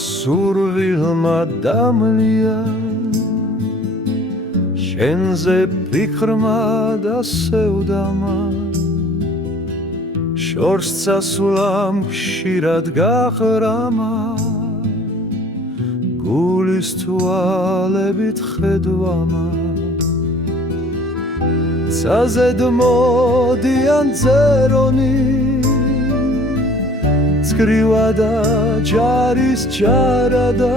სურვილმა დამლია შენზე ფიქრმა და სევდამა შორს წასვლამ ხშირად გაყრამა გულის თვალებით ხედვამა ცაზედ მოდიან წერონი ცქრივა და ჯარის ჯარადა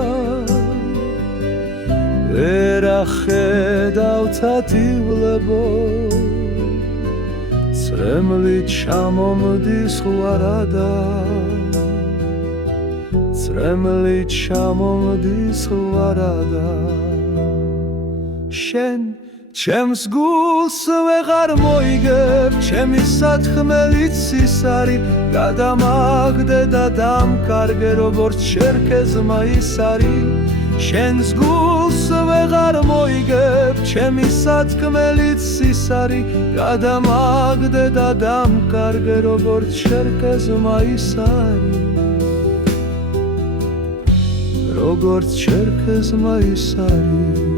ვერ ახედავთ ათივლებო წრემლით ჩამომდის ხვარადა წრემლით ჩამომდის ხვარადა შენ ჩემს გულს ვეღარ მოიგებ ჩემი სათხმელით სისარი გადამაგდე და დამკარგე როგორც ჩერქეზმა ის არის შენს გულს ვეღარ მოიგებ ჩემი სათხმელით სისარი გადამაგდე და დამკარგე როგორც ჩერქეზმა ის არის როგორც ჩერქეზმა ის არის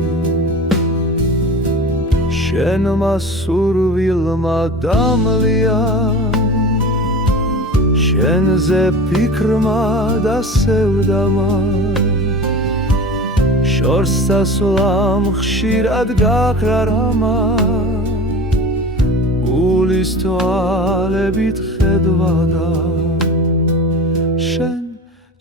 შენმა სურვილმა დამლია შენზე ფიქრმა და სევდამა შორს წასვლამ ხშირად გაყრამა გულის თვალებით ხედვადა შენ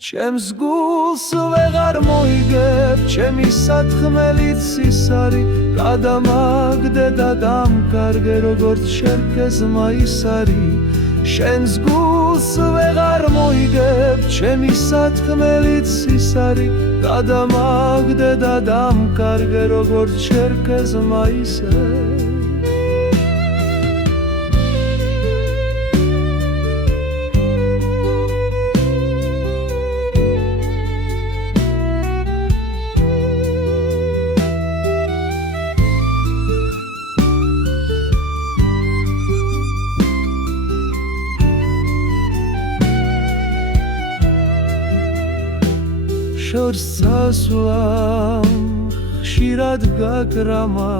ჩემს გულს ვეღარ მოიგებ ჩემი სათხმელით სისარი გადამაგდე და დამკარგე როგორც ჩერქეზმა ის არის შენს გულს ვეღარ მოიგებ ჩემი სათხმელით სისარი გადამაგდე და დამკარგე როგორც ჩერქეზმა ის არის შორს წასვლამ ხშირად გაყრამა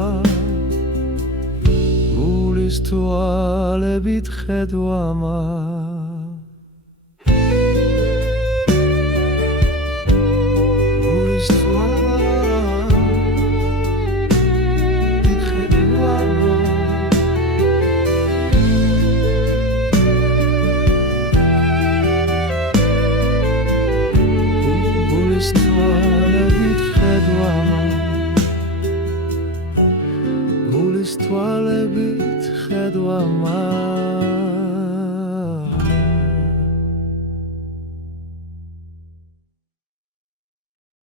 გულის თვალებით ხედვამა გულის თვალებით ხედვამა გულის თვალებით ხედვამა გულის თვალებით ხედვამა